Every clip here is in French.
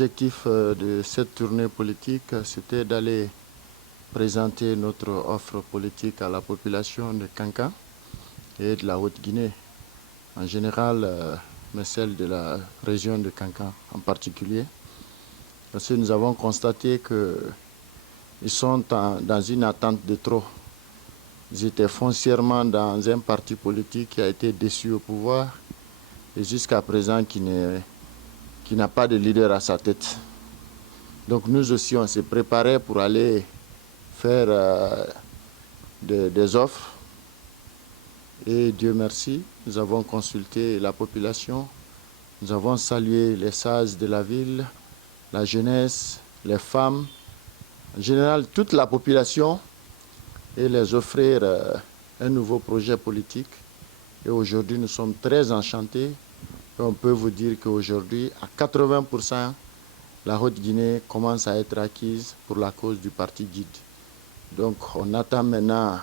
L'objectif de cette tournée politique, c'était d'aller présenter notre offre politique à la population de Kankan et de la Haute-Guinée en général, mais celle de la région de Kankan en particulier. Parce que nous avons constaté qu'ils sont dans une attente de trop. Ils étaient foncièrement dans un parti politique qui a été déçu au pouvoir et jusqu'à présent qui n'a pas de leader à sa tête. Donc nous aussi, on s'est préparé pour aller faire des offres. Et Dieu merci, nous avons consulté la population, nous avons salué les sages de la ville, la jeunesse, les femmes, en général toute la population, et les offrir un nouveau projet politique. Et aujourd'hui, nous sommes très enchantés. Et on peut vous dire qu'aujourd'hui, à 80%, la Haute-Guinée commence à être acquise pour la cause du parti Guide. Donc on attend maintenant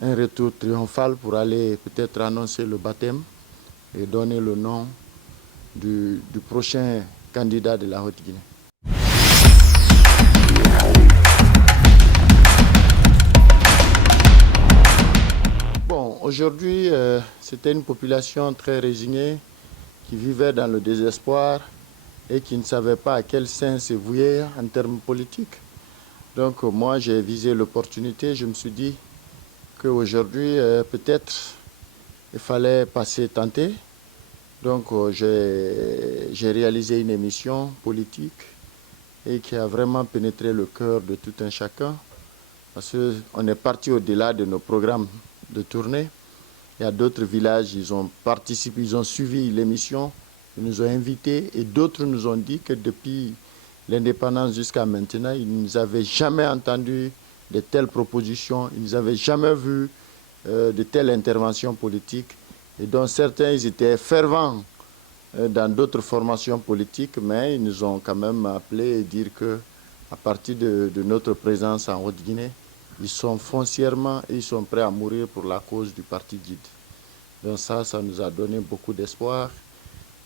un retour triomphal pour aller peut-être annoncer le baptême et donner le nom du prochain candidat de la Haute-Guinée. Bon, aujourd'hui, c'était une population très résignée qui vivait dans le désespoir et qui ne savait pas à quel sein se vouer en termes politiques. Donc moi, j'ai visé l'opportunité, je me suis dit qu'aujourd'hui, peut-être, il fallait passer tenter. Donc j'ai réalisé une émission politique et qui a vraiment pénétré le cœur de tout un chacun. Parce qu'on est parti au-delà de nos programmes de tournée. Il y a d'autres villages, ils ont participé, ils ont suivi l'émission, ils nous ont invités et d'autres nous ont dit que depuis l'indépendance jusqu'à maintenant, ils ne nous avaient jamais entendu de telles propositions, ils n'avaient jamais vu de telles interventions politiques. Et donc certains, ils étaient fervents dans d'autres formations politiques, mais ils nous ont quand même appelés et dire qu'à partir de notre présence en Haute-Guinée, ils sont foncièrement et ils sont prêts à mourir pour la cause du parti Guide. Donc ça nous a donné beaucoup d'espoir.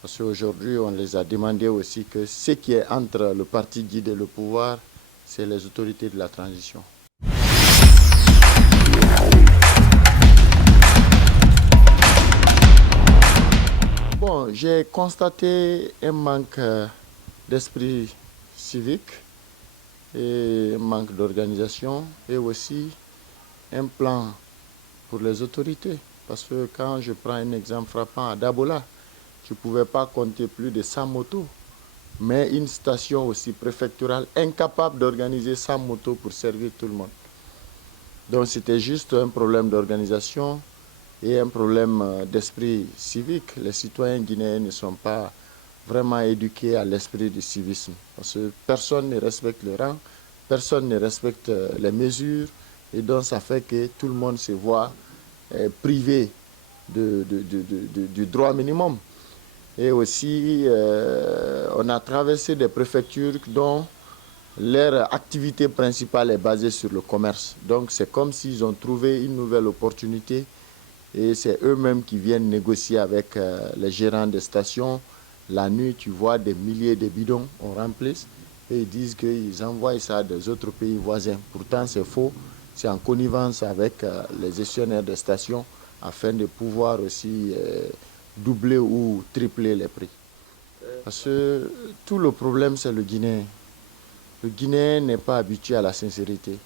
Parce qu'aujourd'hui, on les a demandé aussi que ce qui est entre le parti Guide et le pouvoir, c'est les autorités de la transition. Bon, j'ai constaté un manque d'esprit civique et un manque d'organisation et aussi un plan pour les autorités. Parce que quand je prends un exemple frappant à Dabola, je ne pouvais pas compter plus de 100 motos, mais une station aussi préfectorale incapable d'organiser 100 motos pour servir tout le monde. Donc c'était juste un problème d'organisation et un problème d'esprit civique. Les citoyens guinéens ne sont pas vraiment éduqués à l'esprit du civisme. Parce que personne ne respecte le rang, personne ne respecte les mesures, et donc ça fait que tout le monde se voit privé du droit minimum. Et aussi, on a traversé des préfectures dont leur activité principale est basée sur le commerce. Donc c'est comme s'ils ont trouvé une nouvelle opportunité et c'est eux-mêmes qui viennent négocier avec les gérants des stations. La nuit, tu vois des milliers de bidons, on remplisse et ils disent qu'ils envoient ça des autres pays voisins. Pourtant c'est faux, c'est en connivence avec les gestionnaires des stations afin de pouvoir aussi doubler ou tripler les prix. Parce que tout le problème, c'est le Guinéen. Le Guinéen n'est pas habitué à la sincérité.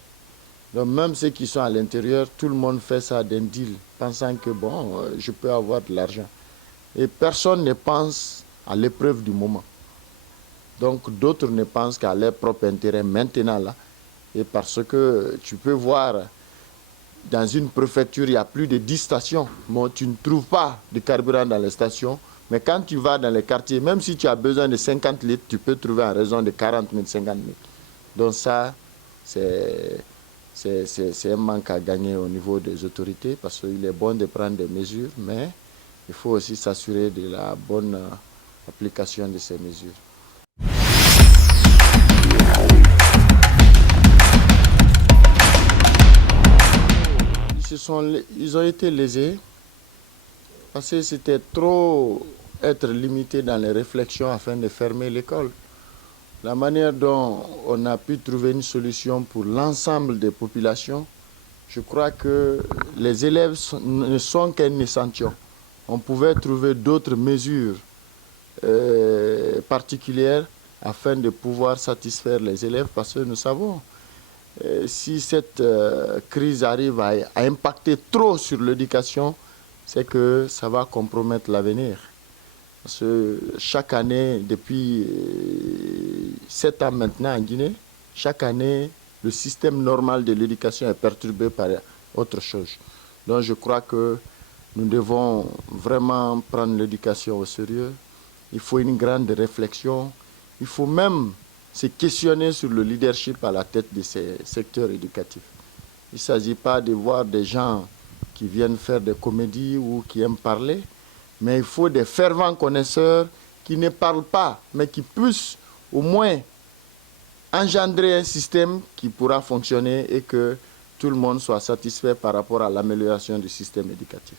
Donc même ceux qui sont à l'intérieur, tout le monde fait ça d'un deal, pensant que bon, je peux avoir de l'argent. Et personne ne pense à l'épreuve du moment. Donc d'autres ne pensent qu'à leur propre intérêt maintenant là. Et parce que tu peux voir, dans une préfecture, il y a plus de 10 stations. Bon, tu ne trouves pas de carburant dans les stations. Mais quand tu vas dans les quartiers, même si tu as besoin de 50 litres, tu peux trouver en raison de 40 000, 50 000. Donc ça, c'est un manque à gagner au niveau des autorités parce qu'il est bon de prendre des mesures, mais il faut aussi s'assurer de la bonne application de ces mesures. Ils ont été lésés parce que c'était trop être limité dans les réflexions afin de fermer l'école. la manière dont on a pu trouver une solution pour l'ensemble des populations, je crois que les élèves ne sont qu'un échantillon. On pouvait trouver d'autres mesures particulières afin de pouvoir satisfaire les élèves, parce que nous savons, si cette crise arrive à impacter trop sur l'éducation, c'est que ça va compromettre l'avenir. Parce que chaque année, depuis 7 ans maintenant en Guinée, chaque année, le système normal de l'éducation est perturbé par autre chose. Donc je crois que nous devons vraiment prendre l'éducation au sérieux. Il faut une grande réflexion. Il faut même se questionner sur le leadership à la tête de ces secteurs éducatifs. Il ne s'agit pas de voir des gens qui viennent faire des comédies ou qui aiment parler, mais il faut des fervents connaisseurs qui ne parlent pas, mais qui puissent au moins engendrer un système qui pourra fonctionner et que tout le monde soit satisfait par rapport à l'amélioration du système éducatif.